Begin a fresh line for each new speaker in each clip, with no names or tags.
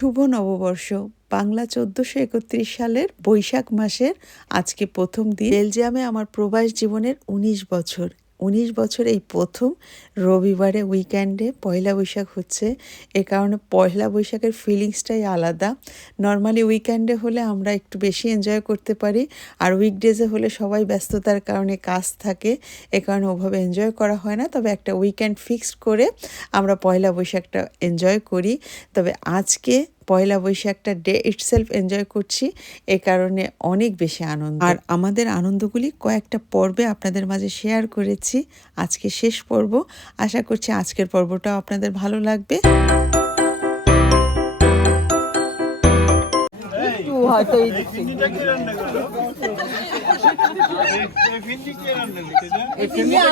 শুভ নববর্ষ। বাংলা চোদ্দোশো একত্রিশ সালের বৈশাখ মাসের আজকে প্রথম দিন। বেলজিয়ামে আমার প্রবাস জীবনের উনিশ বছর। উনিশ বছর এই প্রথম রবিবারে উইকেন্ডে পয়লা বৈশাখ হচ্ছে। এ কারণে পয়লা বৈশাখের ফিলিংসটাই আলাদা। নর্মালি উইকেন্ডে হলে আমরা একটু বেশি এনজয় করতে পারি আর উইকডেজে হলে সবাই ব্যস্ততার কারণে কাজ থাকে, এ কারণে ওভাবে এনজয় করা হয় না। তবে একটা উইকেন্ড ফিক্সড করে আমরা পয়লা বৈশাখটা এনজয় করি। তবে আজকে পয়লা বৈশাখটা ডে ইটসেলফ এনজয় করছি এ কারণে অনেক বেশি আনন্দ। আর আমাদের আনন্দগুলি কয়েকটা পর্বে আপনাদের মাঝে শেয়ার করেছি আজকে শেষ পর্ব। আশা করছি আজকের পর্বটাও আপনাদের ভালো লাগবে।
হয়তো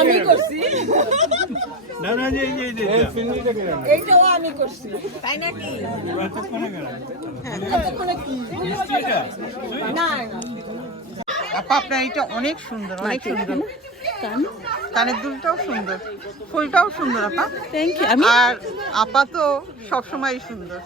আমি করছি
না না এই যে এই যে কে রান্না
এইটাও আমি করছি তাই নাকি
এতক্ষণে কে রান্না
এতক্ষণে কি
মিষ্টিটা
না
আপা আপনার এটা অনেক সুন্দর অনেক সুন্দর কানের দুলটাও সুন্দর ফুলটাও সুন্দর আপা
থ্যাংক ইউ আমি
আর আপা তো সবসময় সুন্দর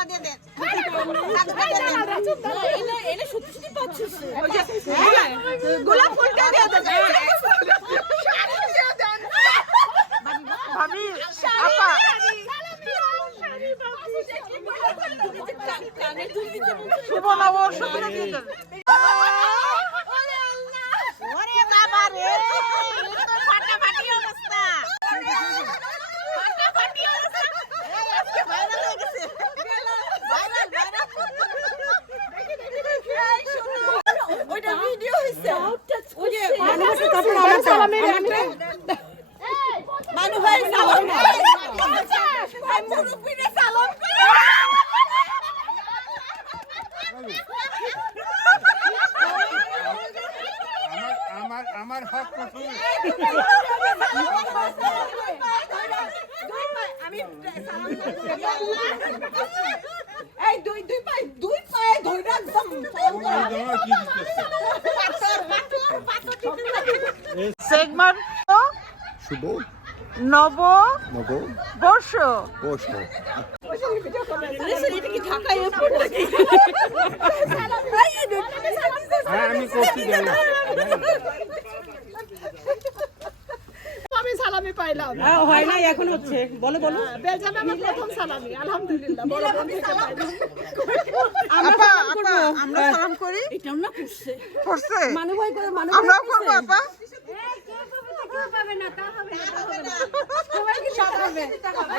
দেন দেন
গোলাপ ফুলটা দিয়ে দে
ভাবি আপা শুভ নববর্ষ বলে দিয়ে দেন।
ওরে বাবা রে এ তো ফাটাফাটি অবস্থা ফাটাফাটি অবস্থা এই আজকে ভাইরাল হয়ে গেছে ভাইরাল ভাইরাল এই শোনো
ওইটা ভিডিও হইছে ওই যে
মানুষ
তারপর আমার সালামে মানু ভাই সালাম
ভাই মুরব্বিরে সালাম করে
আমার আমার আমার হক প্রথমে
এই দুই দুই পায়ে দুই পায়ে ধরে একদম
সেগমার
শুভ
নব
নব
বর্ষ।
বর্ষ।
এটা কি ঢাকায় এয়ারপোর্ট নাকি?
হ্যাঁ আমি করছি জানি
আমি সালামি পাইলাম
হয় নাই এখন হচ্ছে বলো বলো।
বেলজামে আমার প্রথম সালামি আলহামদুলিল্লাহ বড়
আপা আপা আমরা সালাম করি?
এটাও না করছে।
করছে?
মানু ভাই করে মানু
আমরাও করব আপা।
ভাই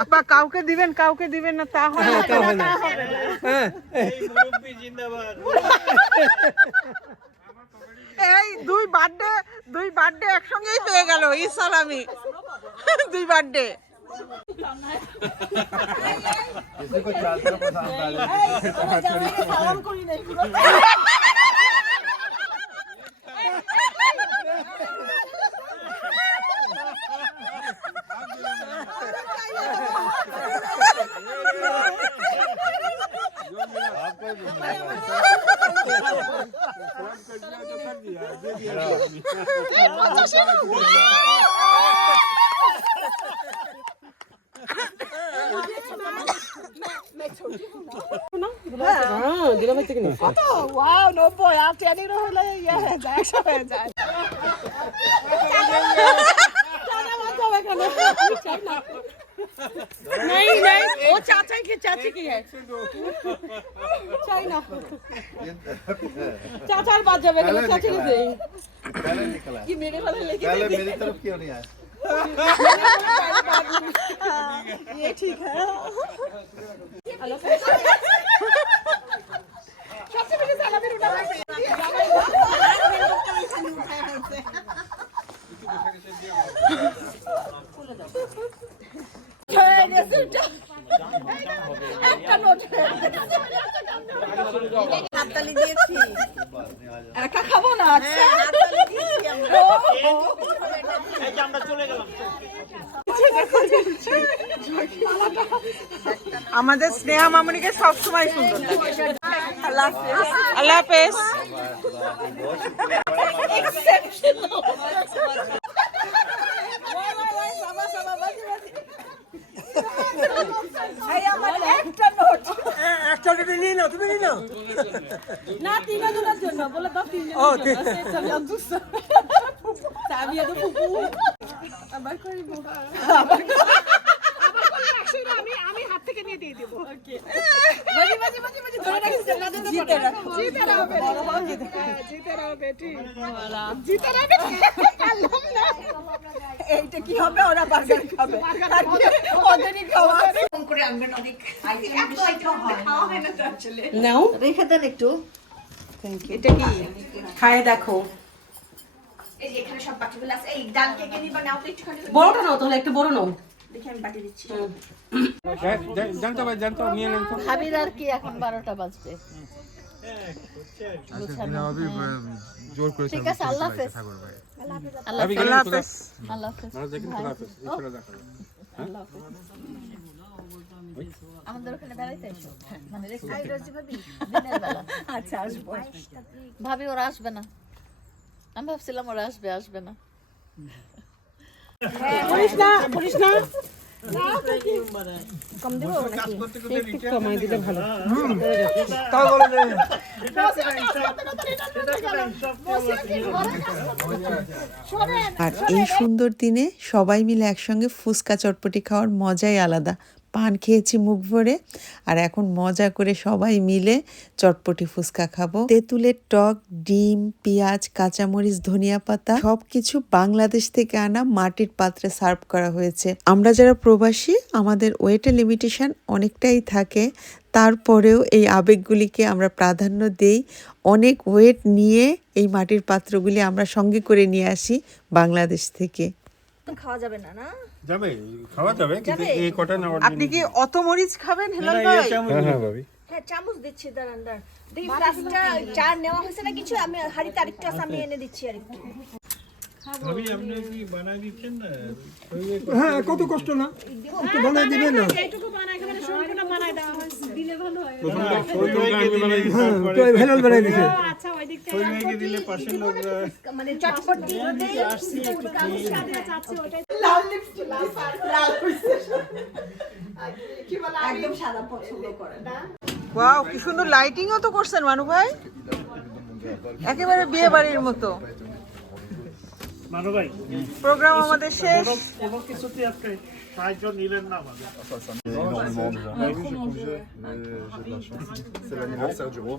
আপা কাউকে দিবেন কাউকে দিবেন না তা হবে না
তা হবে না
এই দুই বার্থডে দুই বার্থডে একসঙ্গেই পেয়ে গেল ইসাল দুই বার্থডে
কিছু
কত ওয়াও নব্বই আর টেনিরও হলে ইয়ে হয়ে যায় একশো হয়ে যায় এখানে। আমি চাই না।
नहीं नहीं वो चाचा की चाची की है
চাই না চাচার বাদ যাবে এখানে চাচি কে দেই
पहले निकला
কি মেরে ফেলে লেগে
पहले मेरी तरफ क्यों नहीं आया
ये ठीक है सबसे पहले साला मेरे उठा
একটা খাব না আচ্ছা?
হ্যাঁ,
আমাদের স্নেহা মামনিকে সবসময় সুন্দর লাগে। আল্লাহ হাফেজ।
আমার একটা নোট।
না তিনজনের জন্য বলে দাও তিনজনের জন্য। আমি এত ফুপু আবার করিব আবার আমি আমি হাত থেকে নিয়ে দিয়ে দেবো বাজি বাজি বাজি বাজি ধরে রাখিস না জিতে রাখো জিতে রাখো। বেটি হ্যাঁ, জিতে রাখো বেটি জিতে রাখো বেটি না।
এইটা কি হবে? ওরা বার্গার খাবে। আর কি ওদেরই খাওয়া
নাও। রেখে দেন একটু
এটা কি? খায় দেখো।
এই যে এখানে সব বাটিগুলো আছে। এই ডাল কেকে নিবা নাও তো একটুখানি।
বড়টা নাও তাহলে একটু বড় নাও।
দেখি আমি বাটি দিচ্ছি।
জানতো ভাই জানতো নিয়ে নেন তো।
ভাবির আর কি এখন বারোটা বাজবে। ঠিক আছে আল্লাহ হাফেজ। আল্লাহ হাফেজ।
আল্লাহ
আল্লাহ। আমাদের ওখানে বেড়াইতে এসো। মানে ভাবি
আচ্ছা আসব
ভাবি ওরা আসবে না। আমি ভাবছিলাম ওরা আসবে আসবে না।
পুলিশ না পুলিশ না কম দেবো নাকি? একটু কমাই দিলে ভালো।
আর এই সুন্দর দিনে সবাই মিলে একসঙ্গে ফুচকা চটপটি খাওয়ার মজাই আলাদা। পান খেয়েছি মুখ ভরে। আর এখন মজা করে সবাই মিলে চটপটি ফুচকা খাব। তেঁতুলের টক, ডিম, পেঁয়াজ, কাঁচামরিচ, ধনিয়া পাতা সবকিছু বাংলাদেশ থেকে আনা মাটির পাত্রে সার্ভ করা হয়েছে। আমরা যারা প্রবাসী, আমাদের ওয়েটের লিমিটেশন অনেকটাই থাকে। তারপরেও এই আবেগগুলিকে আমরা প্রাধান্য দেই। অনেক ওয়েট নিয়ে এই মাটির পাত্রগুলি আমরা সঙ্গে করে নিয়ে আসি বাংলাদেশ থেকে।
খাওয়া যাবে না না?
যাবে খাওয়া যাবে কিন্তু এই কটা নেওয়ার
আপনি কি অত মরিচ খাবেন হেলাল ভাই?
হ্যাঁ হ্যাঁ ভাবি।
হ্যাঁ চামচ দিচ্ছি দাঁড়ান দাঁড়ান। দেখি ফ্লাস্কটা চার নেওয়া হয়েছে না কিছু আমি হাড়িতে আরেকটু আছে আমি এনে দিচ্ছি আরেকটু
ভাবি আপনি কি বানাই দিচ্ছেন না?
হ্যাঁ কত কষ্ট না? বানাই দিবেন না?
এইটুকু বানাই একেবারে সম্পূর্ণ বানাই দেওয়া হয়েছে। দিলে ভালো হয়।
প্রথমটা প্রথমটা আমি বানাই দিচ্ছি
তো ভেলাল বানাই দিছে।
দিলে পাশের লোকরা
মানে চটপট দিয়ে
চাচ্ছি ওটাই
একদম সাদা পছন্দ করে না
ওয়াও কি সুন্দর লাইটিংও তো করছেন মানু ভাই একেবারে বিয়ে বাড়ির মতো
মানু ভাই
প্রোগ্রাম আমাদের শেষ
কোনো কিছুতে আপনি সাহায্য নিলেন না আমাদের.
C'est l'anniversaire du roi.